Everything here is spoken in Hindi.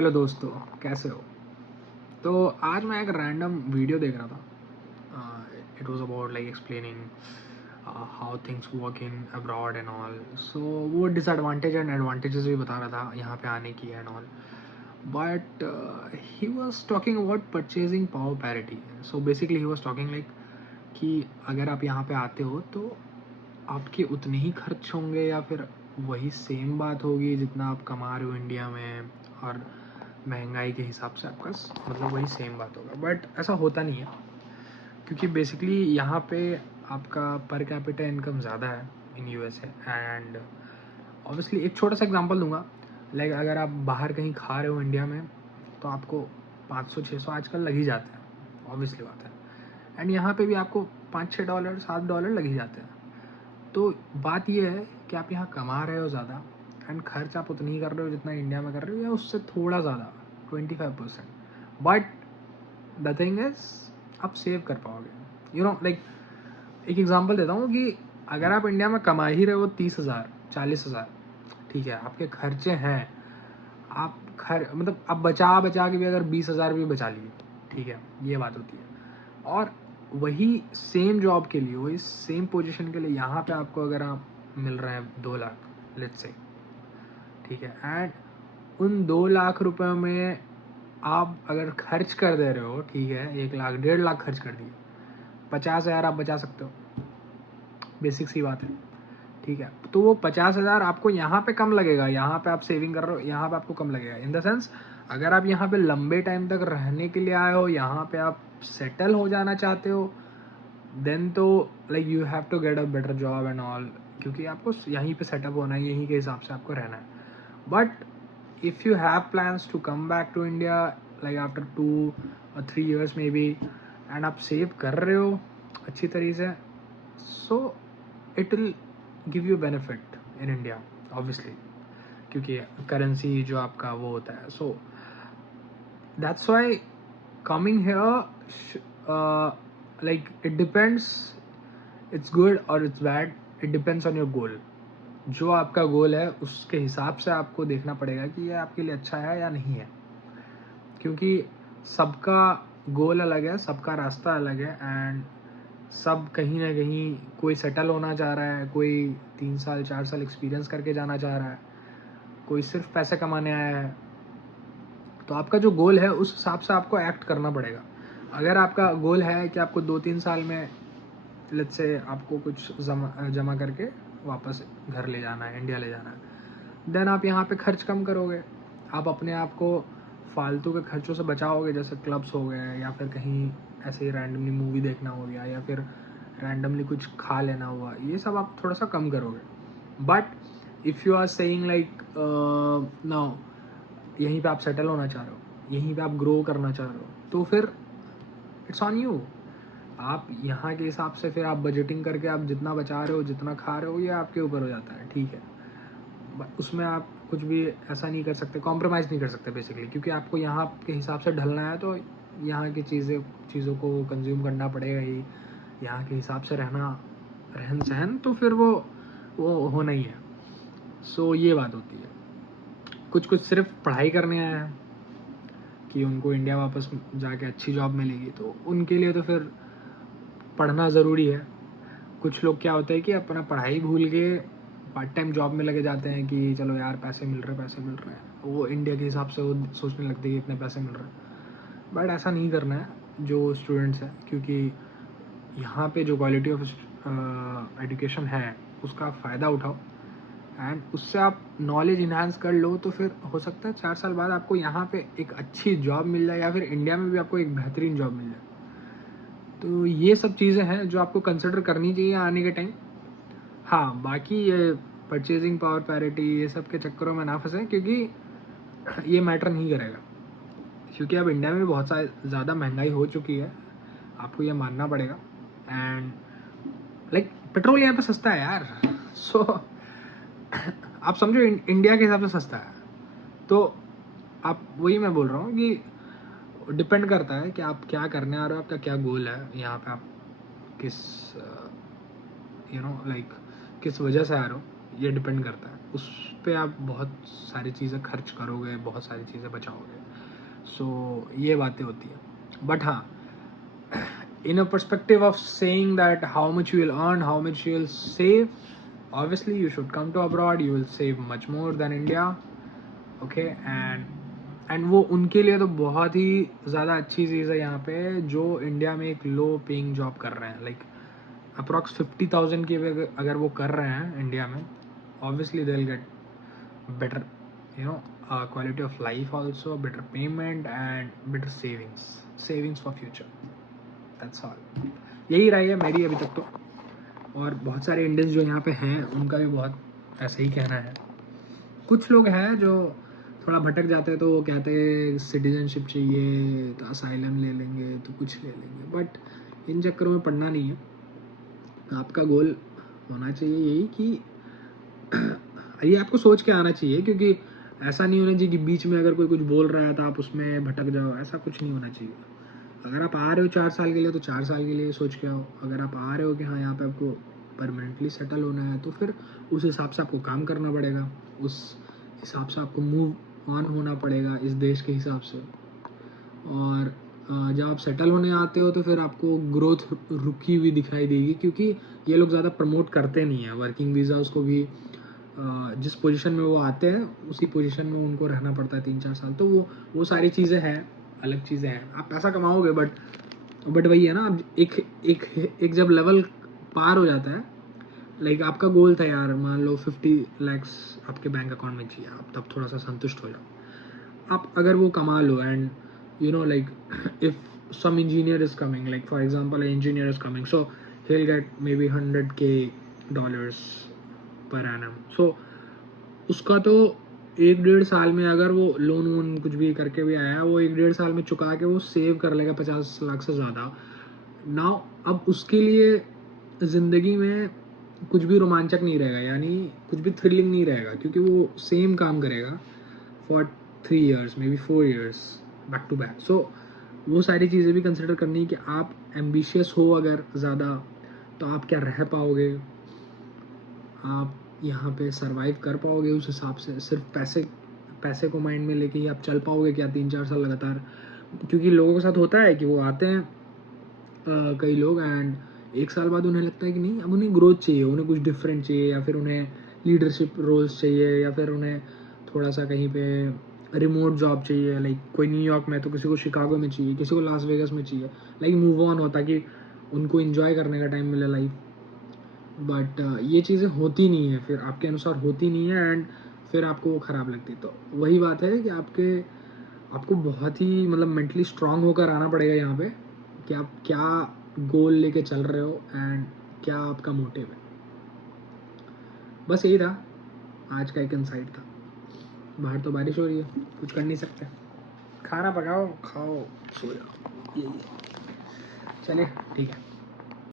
हेलो दोस्तों, कैसे हो? तो आज मैं एक रैंडम वीडियो देख रहा था. It was about like explaining how things work in abroad and all. So वो डिसएडवांटेज एंड एडवांटेजेस भी बता रहा था यहाँ पे आने की and all. But he was talking about purchasing power parity. So basically he was talking like कि अगर आप यहाँ पे आते हो तो आपके उतने ही खर्च होंगे या फिर वही सेम बात होगी जितना आप कमा रहे हो इंडिया में, और महंगाई के हिसाब से आपका मतलब वही सेम बात होगा. बट ऐसा होता नहीं है, क्योंकि बेसिकली यहाँ पे आपका पर कैपिटा इनकम ज़्यादा है इन यूएसए. एंड ऑब्वियसली एक छोटा सा एग्जांपल दूंगा. लाइक अगर आप बाहर कहीं खा रहे हो इंडिया में तो आपको 500-600 आजकल लग ही जाते हैं, ऑब्वियसली बात है. एंड यहाँ पे भी आपको $5-6 $7 लग ही जाते हैं. तो बात यह है कि आप यहाँ कमा रहे हो ज़्यादा एंड खर्च आप उतनी ही कर रहे हो जितना इंडिया में कर रहे हो या उससे थोड़ा ज़्यादा 25%. बट द थिंग इज आप सेव कर पाओगे. यू नो लाइक एक एग्जांपल देता हूँ कि अगर आप इंडिया में कमा ही रहे हो 30,000 40,000, ठीक है, आपके खर्चे हैं, आप मतलब आप बचा के भी अगर 20,000 भी बचा लिए, ठीक है, ये बात होती है. और वही सेम जॉब के लिए, वही सेम पोजीशन के लिए यहाँ पे आपको अगर आप मिल रहे हैं 2 लाख लेट्स से, ठीक है, एंड उन 2 लाख रुपए में आप अगर खर्च कर दे रहे हो, ठीक है, 1 लाख 1.5 लाख खर्च कर दिए, 50,000 आप बचा सकते हो. बेसिक सी बात है, ठीक है. तो वो 50,000 आपको यहाँ पे कम लगेगा, यहाँ पे आप सेविंग कर रहे हो, यहाँ पे आपको कम लगेगा. इन द सेंस अगर आप यहाँ पे लंबे टाइम तक रहने के लिए आए हो, यहाँ पे आप सेटल हो जाना चाहते हो, देन तो like you have to get a better job and all, क्योंकि आपको यहीं पे सेटअप होना है, यहीं के हिसाब से आपको रहना है. But if you have plans to come back to India like after 2 or 3 years maybe, and आप सेव कर रहे हो अच्छी तरीके से, so it will give you benefit in India obviously, क्योंकि करेंसी जो आपका वो होता है. So that's why coming here like it depends, it's good और it's bad, it depends on your goal. जो आपका गोल है उसके हिसाब से आपको देखना पड़ेगा कि ये आपके लिए अच्छा है या नहीं है, क्योंकि सबका गोल अलग है, सबका रास्ता अलग है. एंड सब कहीं ना कहीं, कोई सेटल होना चाह रहा है, कोई 3 साल 4 साल एक्सपीरियंस करके जाना चाह रहा है, कोई सिर्फ पैसे कमाने आया है. तो आपका जो गोल है उस हिसाब से आपको एक्ट करना पड़ेगा. अगर आपका गोल है कि आपको 2-3 साल में लेट्स से आपको कुछ जमा करके वापस घर ले जाना है, इंडिया ले जाना है, देन आप यहाँ पे खर्च कम करोगे. आप अपने आप को फालतू के खर्चों से बचाओगे, जैसे क्लब्स हो गए या फिर कहीं ऐसे ही रैंडमली मूवी देखना हो गया या फिर रैंडमली कुछ खा लेना हुआ, ये सब आप थोड़ा सा कम करोगे. But if you are saying like no, यहीं पे आप सेटल होना चाह रहे हो, यहीं पे आप ग्रो करना चाह रहे हो, तो फिर इट्स ऑन यू. आप यहाँ के हिसाब से फिर आप बजटिंग करके आप जितना बचा रहे हो, जितना खा रहे हो, ये आपके ऊपर हो जाता है, ठीक है. उसमें आप कुछ भी ऐसा नहीं कर सकते, कॉम्प्रोमाइज़ नहीं कर सकते बेसिकली, क्योंकि आपको यहाँ के हिसाब से ढलना है तो यहाँ की चीज़ों को कंज्यूम करना पड़ेगा ही, यहाँ के हिसाब से रहना, रहन सहन, तो फिर वो होना ही है. सो ये बात होती है. कुछ सिर्फ पढ़ाई करने आए हैं कि उनको इंडिया वापस जाके अच्छी जॉब मिलेगी, तो उनके लिए तो फिर पढ़ना ज़रूरी है. कुछ लोग क्या होता है कि अपना पढ़ाई भूल के पार्ट टाइम जॉब में लगे जाते हैं कि चलो यार पैसे मिल रहे हैं, वो इंडिया के हिसाब से वो सोचने लगते हैं कि इतने पैसे मिल रहे हैं. बट ऐसा नहीं करना है जो स्टूडेंट्स हैं, क्योंकि यहाँ पे जो क्वालिटी ऑफ एजुकेशन है उसका फ़ायदा उठाओ एंड उससे आप नॉलेज इन्हांस कर लो, तो फिर हो सकता है 4 साल बाद आपको यहाँ पे एक अच्छी जॉब मिल जाए या फिर इंडिया में भी आपको एक बेहतरीन जॉब मिल जाए. तो ये सब चीज़ें हैं जो आपको कंसिडर करनी चाहिए आने के टाइम. हाँ, बाकी ये परचेजिंग पावर पैरिटी ये सब के चक्करों में ना फंसें, क्योंकि ये मैटर नहीं करेगा, क्योंकि अब इंडिया में भी बहुत ज़्यादा महंगाई हो चुकी है, आपको ये मानना पड़ेगा. एंड लाइक पेट्रोल यहाँ पे सस्ता है यार. सो आप समझो इंडिया के हिसाब से सस्ता है. तो आप वही मैं बोल रहा हूँ कि डिपेंड करता है कि आप क्या करने आ रहे हो, आपका क्या गोल है यहाँ पे, आप किस लाइक किस वजह से आ रहे हो, ये डिपेंड करता है. उस पे आप बहुत सारी चीज़ें खर्च करोगे, बहुत सारी चीज़ें बचाओगे। सो ये बातें होती हैं। बट हाँ, in a perspective of saying that how much you will earn, how much you will save, obviously you should come to abroad, you will save much more than India. Okay, and वो उनके लिए तो बहुत ही ज़्यादा अच्छी चीज़ है यहाँ पे, जो इंडिया में एक लो पेइंग जॉब कर रहे हैं, लाइक अप्रॉक्स 50,000 की अगर वो कर रहे हैं इंडिया में, obviously they will get better, you know, quality of life also, better payment and better savings for future. That's all. यही रही है मेरी अभी तक तो, और बहुत सारे इंडियंस जो यहाँ पे हैं उनका भी बहुत ऐसा ही कहना है। कुछ लोग हैं जो थोड़ा भटक जाते हैं तो वो कहते हैं सिटीजनशिप चाहिए तो असाइलम ले लेंगे तो कुछ ले लेंगे, बट इन चक्करों में पड़ना नहीं है। आपका गोल होना चाहिए यही कि ये आपको सोच के आना चाहिए, क्योंकि ऐसा नहीं होना चाहिए कि बीच में अगर कोई कुछ बोल रहा है तो आप उसमें भटक जाओ, ऐसा कुछ नहीं होना चाहिए। अगर आप आ रहे हो 4 साल के लिए तो 4 साल के लिए सोच के आओ। अगर आप आ रहे हो कि हाँ यहाँ पे आपको परमानेंटली सेटल होना है तो फिर उस हिसाब से आपको काम करना पड़ेगा, उस हिसाब से आपको मूव ऑन होना पड़ेगा इस देश के हिसाब से। और जब आप सेटल होने आते हो तो फिर आपको ग्रोथ रुकी हुई दिखाई देगी, क्योंकि ये लोग ज़्यादा प्रमोट करते नहीं हैं वर्किंग वीज़ा। उसको भी जिस पोजीशन में वो आते हैं उसी पोजीशन में उनको रहना पड़ता है 3-4 साल। तो वो सारी चीज़ें हैं, अलग चीज़ें हैं। आप पैसा कमाओगे बट वही है ना, अब एक जब लेवल पार हो जाता है, लाइक आपका गोल था यार, मान लो 50 lakhs आपके बैंक अकाउंट में चाहिए, आप तब थोड़ा सा संतुष्ट हो जाओ। आप अगर वो कमा लो and you know, like if some engineer is coming, like for example an engineer is coming, so he'll get maybe $100K per annum. So उसका तो 1-1.5 साल में, अगर वो लोन वोन कुछ भी करके भी आया, वो 1-1.5 साल में चुका के वो सेव कर लेगा 50 लाख से ज़्यादा। नाउ अब उसके लिए ज़िंदगी में कुछ भी रोमांचक नहीं रहेगा, यानी कुछ भी थ्रिलिंग नहीं रहेगा, क्योंकि वो सेम काम करेगा for 3 years, maybe 4 years back to back. So वो सारी चीज़ें भी कंसिडर करनी है कि आप एम्बिशियस हो अगर ज़्यादा तो आप क्या रह पाओगे, आप यहाँ पे सरवाइव कर पाओगे उस हिसाब से। सिर्फ पैसे को माइंड में लेके ही आप चल पाओगे क्या 3-4 साल लगातार? क्योंकि लोगों के साथ होता है कि वो आते हैं कई लोग एंड 1 साल बाद उन्हें लगता है कि नहीं, अब उन्हें ग्रोथ चाहिए, उन्हें कुछ डिफरेंट चाहिए, या फिर उन्हें लीडरशिप रोल्स चाहिए, या फिर उन्हें थोड़ा सा कहीं पे रिमोट जॉब चाहिए। लाइक कोई न्यूयॉर्क में तो किसी को शिकागो में चाहिए, किसी को लास वेगस में चाहिए। लाइक मूव ऑन होता कि उनको इन्जॉय करने का टाइम मिले लाइफ। बट ये चीज़ें होती नहीं है, फिर आपके अनुसार होती नहीं है एंड फिर आपको वो ख़राब लगती है। तो वही बात है कि आपको बहुत ही मतलब मेंटली स्ट्रांग होकर आना पड़ेगा यहाँ पे, कि आप क्या गोल लेके चल रहे हो एंड क्या आपका मोटिव है। बस यही था आज का एक इनसाइट था। बाहर तो बारिश हो रही है, कुछ कर नहीं सकते, खाना पकाओ, खाओ, सो जाओ, यही है। चलिए ठीक है।